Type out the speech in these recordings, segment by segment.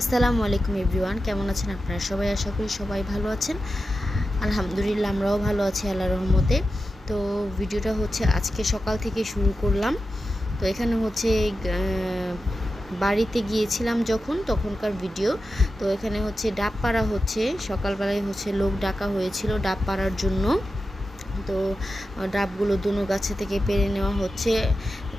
আসসালামু আলাইকুম এভরিওয়ান, কেমন আছেন আপনারা সবাই? আশা করি সবাই ভালো আছেন। আলহামদুলিল্লাহ আমরাও ভালো আছি আল্লাহর রহমতে। তো ভিডিওটা হচ্ছে আজকে সকাল থেকে শুরু করলাম। তো এখানে হচ্ছে বাড়িতে গিয়েছিলাম তখনকার ভিডিও। তো এখানে হচ্ছে ডাব পাড়া হচ্ছে, সকালবেলায় হচ্ছে লোক ডাকা হয়েছিল ডাব পাড়ার জন্য। তো ডাবগুলো দুনো গাছে থেকে পেরে নেওয়া হচ্ছে।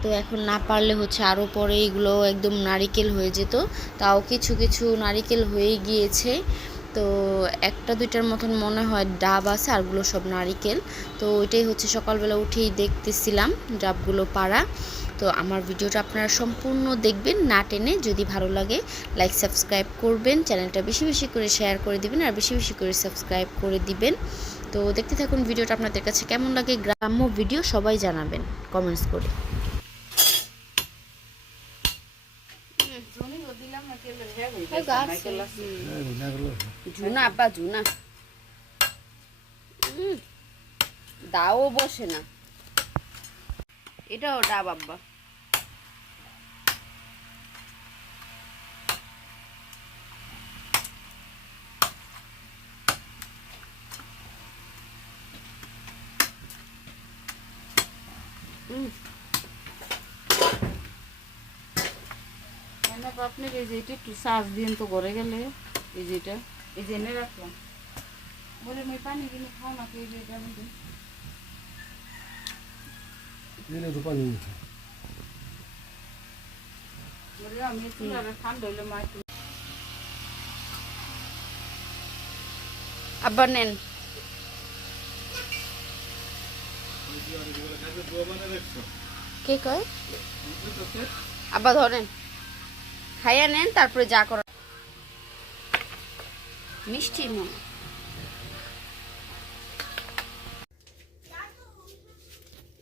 তো এখন না পারলে হচ্ছে আরও পরে এগুলো একদম নারিকেল হয়ে যেত, তাও কিছু কিছু নারিকেল হয়ে গিয়েছে। তো একটা দুইটার মতন মনে হয় ডাব আছে, আরগুলো সব নারিকেল। তো ওইটাই হচ্ছে সকালবেলা উঠেই দেখতেছিলাম ডাবগুলো পাড়া। তো আমার ভিডিওটা আপনারা সম্পূর্ণ দেখবেন, না টেনে। যদি ভালো লাগে লাইক সাবস্ক্রাইব করবেন, চ্যানেলটা বেশি বেশি করে শেয়ার করে দিবেন আর বেশি বেশি করে সাবস্ক্রাইব করে দিবেন। তো দেখতে থাকুন ভিডিওটা, আপনাদের কাছে কেমন লাগে গ্রাম্য ভিডিও সবাই জানাবেন কমেন্টস করে। দাও বসে না, এটাও ডাব আব্বা। আপনি এই যে এটা একটু সাজ দিন তো ঘরে গেলে এই যেটা এই যে এনে রাখলাম বলে আমি পানি কিনে খাও না এই যে এটা মধ্যে পানি বলে আমি চুলাটা ঠান্ডা হইলে মা একটু আব্বা নেন। কে কয়? আব্বা ধরেন, খাইয়া নেন, তারপরে যা করার। মিষ্টি মনে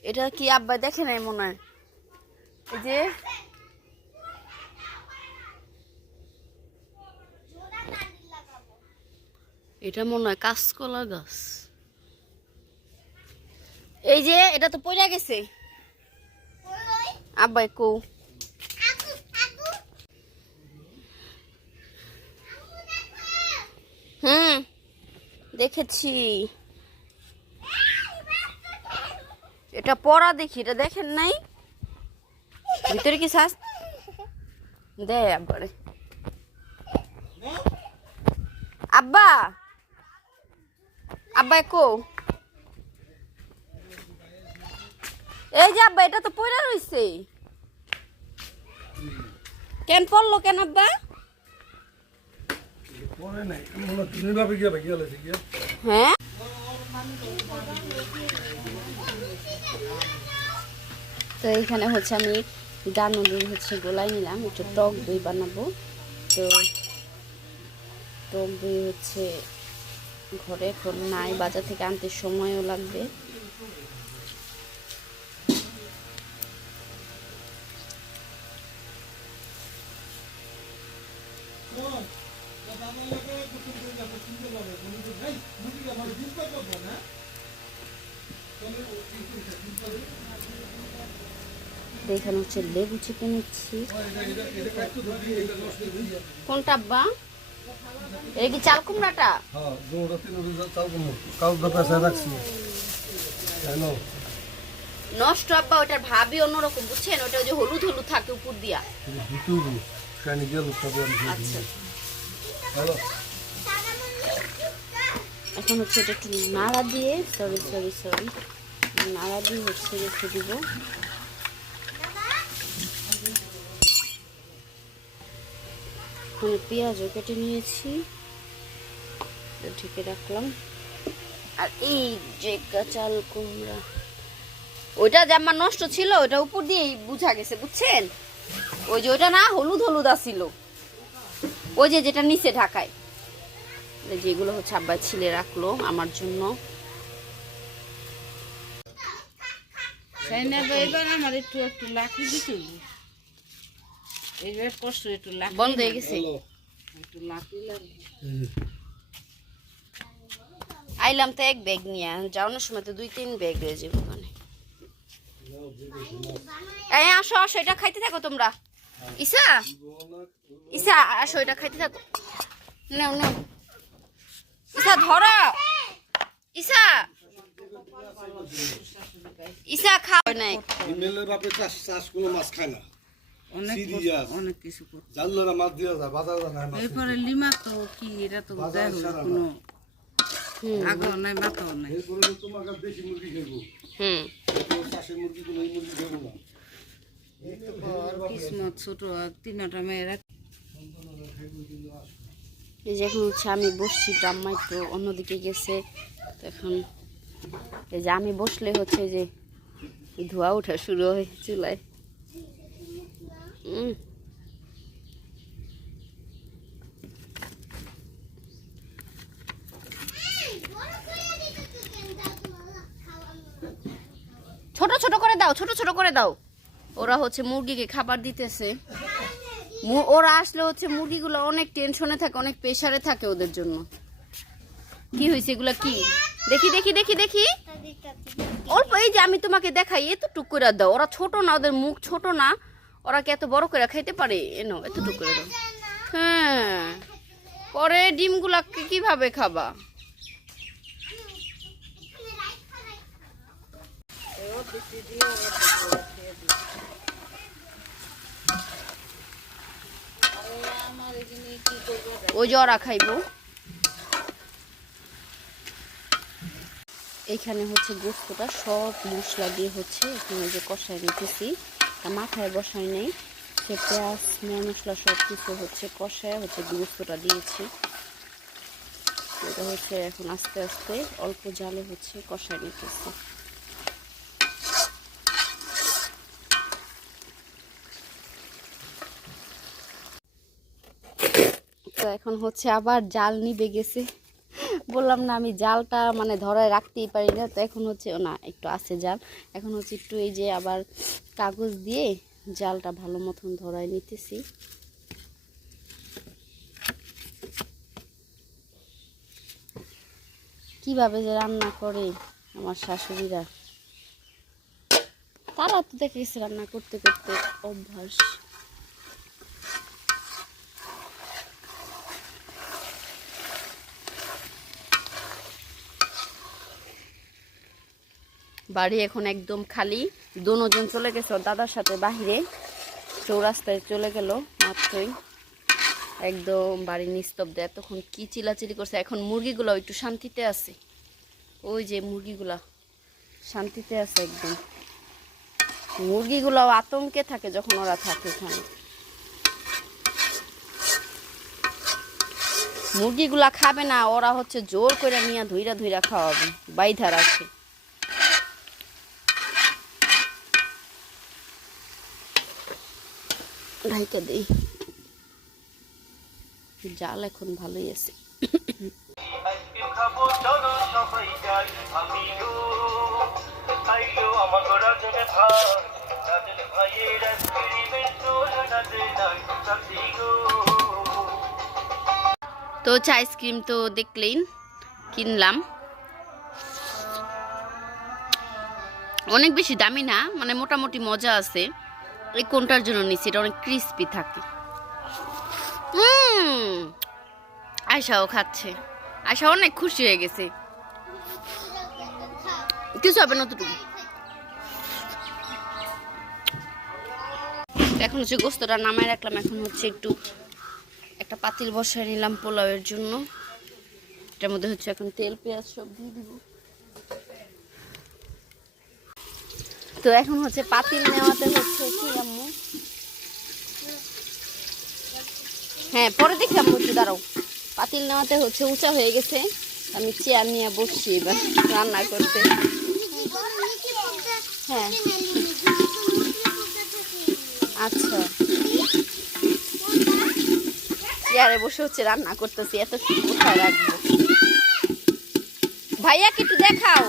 এটা কি আব্বা দেখে নাই মনে হয়। এই যে এটা মনে হয় কাঁচকলা গাছ। এই যে এটা তো পড়ে গেছে আব্বা কো। দেখেছি, এটা পড়া দেখি, এটা দেখেন নাই ভিতরে কি শ্বাস দে আব্বারে। আব্বা আব্বা কো। এই যে আব্বা এটা তো পড়া রইছে, কেন পড়লো কেন আব্বা? হ্যাঁ তো এখানে হচ্ছে আমি গানুলির হচ্ছে গোলাই নিলাম, একটু টক দই বানাবো। তো টক দই হচ্ছে ঘরে এখন নাই, বাজার থেকে আনতে সময়ও লাগবে। এখানে হচ্ছে লেবু চিপে নিচ্ছি। কোনটা আব্বা? এটা কি চাল কুমড়াটা? নষ্ট আব্বা, ওটার ভাবই অন্যরকম বুঝছেন, ওটা যে হলুদ হলুদ থাকে উপর দিয়া। আচ্ছা এখন হচ্ছে এটা একটু নাড়া দিয়ে নাড়া দিয়ে হচ্ছে রেখে দিব। পেঁয়াজও কেটে নিয়েছি, ঢেকে রাখলাম। আর এই যে চাল কুমড়া, ওইটা যে আমার নষ্ট ছিল ওইটা উপর দিয়ে বুঝা গেছে বুঝছেন, ওই যে ওইটা না হলুদ হলুদ আসছিল, ওই যে যেটা নিচে ঢাকায়, যেগুলো হচ্ছে আব্বা ছিলে রাখলো আমার জন্য। আমার একটু একটু লাঠি দিতে এইবার কষ্ট একটু বন্ধ হয়ে গেছে। একটু লাঠি লাগে। আইলাম তো এক ব্যাগ নিয়ে, যাওয়ানোর সময় তো 2-3 ব্যাগ হয়ে যাবে। মানে এই আসো আসো, এটা খাইতে থাকো তোমরা। ইসা ইসা আসো, এটা খাইতে থাকো। নাও নাও ইসা, ধরো ইসা, ইসা খাও নাই। ইমেলের বাপে চাষ কোনো মাছ খায় না। অনেক সিরিয়াস। অনেক কিছু করতে। জানলারা মাছ দিয়ে যায়, বাজারে যায় না। এরপরে লিমা তো কি, এটা তো বাজারে দেখো ছাড়া কোনো হুম আগাও নাই মাথাও নাই। এরপরে তো তোমাকে দেশি মুরগি খাইবো। হুম কোনো চাষের মুরগি কোনো এই মুরগি খাইবো না। কিসমত ছোট আর তিনটা মেয়েরা। এই যে এখন হচ্ছে আমি বসছি, টাম্মাই তো অন্যদিকে গেছে। তো এখন এই যে আমি বসলে হচ্ছে যে ধোয়া ওঠা শুরু হয় চুলায়। ছোট ছোট করে দাও, ছোট ছোট করে দাও। ওরা হচ্ছে মুরগিকে খাবার দিতেছে। ওরা আসলে হচ্ছে মুরগিগুলো অনেক টেনশনে থাকে, অনেক প্রেসারে থাকে ওদের জন্য। কি হয়েছে এগুলা? কি দেখি দেখি দেখি দেখি, অল্প। এই যে আমি তোমাকে দেখাই, এতটুক করে দাও। ওরা ছোট না, ওদের মুখ ছোট না, ওরা কি এত বড় করে খাইতে পারে? এনো এতটুক করে দাও। হ্যাঁ, পরে ডিমগুলা কিভাবে খাবা? ওই যে ওরা খাইবো। এইখানে হচ্ছে গোস্তটা সব মশলা দিয়ে হচ্ছে এখানে যে কষায় নিতেছি, তা মাথায় বসাই নেই। সে পেঁয়াজ মশলা সব কিছু হচ্ছে কষায় হচ্ছে গোস্তটা দিয়েছি। এটা হচ্ছে এখন আস্তে আস্তে অল্প জালে হচ্ছে কষায় নিতেছি। তো এখন হচ্ছে আবার জাল নিভে গেছে। বললাম না আমি জালটা মানে ধরায় রাখতেই পারি না। তো এখন হচ্ছে না, একটু আছে জাল। এখন হচ্ছে একটু এই যে আবার কাগজ দিয়ে জালটা ভালো মতন ধরায় নিতেছি। কিভাবে যে রান্না করে আমার শাশুড়িরা, তারা তো দেখে গেছে রান্না করতে করতে অভ্যাস। বাড়ি এখন একদম খালি। দুজন চলে গেছে দাদার সাথে বাহিরে, চৌরাস্তায় চলে গেল মাত্রই। একদম বাড়ি নিস্তব্ধ। এতক্ষণ কি চিলাচিলি করছে। এখন মুরগিগুলো একটু শান্তিতে আছে। ওই যে মুরগিগুলা শান্তিতে আছে একদম। মুরগিগুলো আতঙ্কে থাকে যখন ওরা থাকে এখানে। মুরগিগুলা খাবে না, ওরা হচ্ছে জোর করে নিয়ে ধুইরা ধুইরা খাওয়াবে, বাইধা রাখে। ঢাইকা দেই, জাল এখন ভালোই আছে। তো হচ্ছে আইসক্রিম তো দেখলেই কিনলাম। অনেক বেশি দামি না, মানে মোটামুটি মজা আছে। এই কোনটার জন্য নিচ্ছি, এটা অনেক ক্রিস্পি থাকে। আয়শাও খাচ্ছে। আয়শা অনেক খুশি হয়ে গেছে। কিছু হবে না অতটুকু। এখন হচ্ছে গোস্তটা নামায় রাখলাম। এখন হচ্ছে একটু একটা পাতিল বসায় নিলাম পোলাওয়ের জন্য। এটার মধ্যে হচ্ছে এখন তেল পেঁয়াজ সব দিয়ে দিব। তো এখন হচ্ছে পাতিল নেওয়াতে হচ্ছে কি আম্মু, হ্যাঁ পরে দেখি আম্মু, একটু দাঁড়াও। পাতিল নেওয়াতে হচ্ছে উঁচা হয়ে গেছে। আমি চেয়ার নিয়ে বসছি এবার রান্না করতে। হ্যাঁ আচ্ছা, চেয়ারে বসে হচ্ছে রান্না করতেছি। এত কোথায় রাখবো? ভাইয়াকে একটু দেখাও।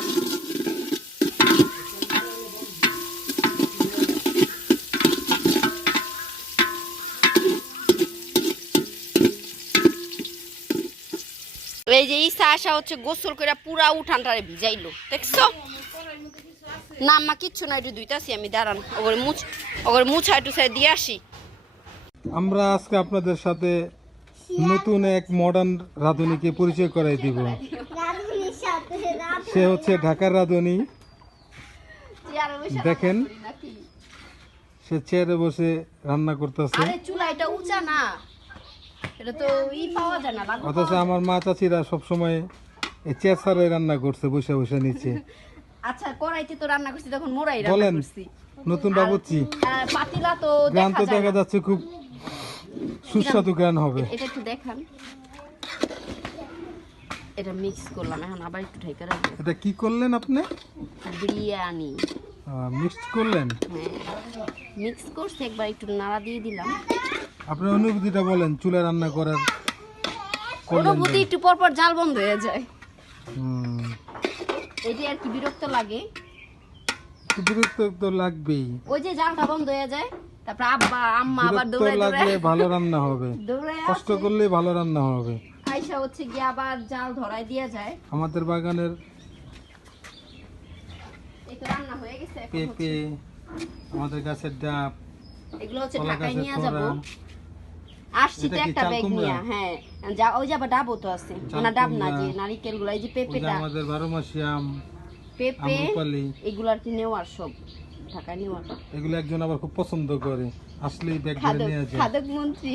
এই যে ইসা আসা হচ্ছে গোসল করে পুরা উঠানটারে ভিজাইলো, দেখছো? না মা কিচ্ছু না, একটু দুইটাছি আমি, দাঁড়ান ওগরে মুছা একটু সাইড দিয়ে আসি। আমরা আজকে আপনাদের সাথে নতুন এক মডার্ন রাঁধুনিকে পরিচয় করাই দিব। সে হচ্ছে ঢাকার রাঁধুনি। দেখেন সে চেয়ারে বসে রান্না করতেছে, আরে চুলা এটা উঁচা না, এটা তো পাওয়া যায় না। অথচ আমার মা চাচিরা সবসময় এই চেয়ার ছাড়াই রান্না করছে বসে বসে নিচে। আচ্ছা কড়াইতে তো রান্না করছি, তখন মোরাই রান্না বলেন করছি। নতুন বাবুর্চি, পাতিলা তো গ্রান তো দেখা দেখা যাচ্ছে খুব সুস্বাদু গ্রান হবে। এটা একটু দেখান। এটা মিক্স করলাম, এখন আবার একটু ঢেকে রাখবো। এটা কি করলেন আপনি? বিরিয়ানি মিক্সড করলেন? মিক্স করছি, একবার একটু নাড়া দিয়ে দিলাম। আপনার অনুভূতিটা বলেন চুলা রান্না করার। অনুভূতি একটু পর পর জাল বন্ধ হয়ে যায়, হুম, এটি আর কি বিরক্ত লাগে। একটু বিরক্ত তো লাগবেই, ওই যে জালটা বন্ধ হয়ে যায়, তারপর আব্বা আম্মা আবার বিরক্ত দৌড়ায় লাগলে দৌড়ায় ভালো রান্না হবে, দৌড়ায় কষ্ট করলে ভালো রান্না হবে। আইসা হচ্ছে গিয়ে আবার জাল ধরায় দিয়া যায়। আমাদের বাগানের এই তো রান্না হয়ে গেছে। এখন পেঁপে, আমাদের গাছের ডাব, এগুলো হচ্ছে কলা ঢাকায় গাছের নিয়ে কোড়া, যাবো। আসছি তো এটা কি একটা চাল ব্যাগ কুমড়া? নিয়ে। হ্যাঁ, ওই যে আবার ডাবও তো আছে, চাল না ডাব না, কুমড়া। যে নারিকেল গুলো, এই যে ওই যে পেঁপেটা, আমাদের 12 মাসি আম, পেঁপে, আম্রপালি, এগুলো আর কি নেওয়ার, সব ঢাকায় নেওয়ার। এগুলো একজন আবার খুব পছন্দ করে, আসলেই ব্যাগ ধরে খাদক নিয়ে যায়। খাদক মন্ত্রী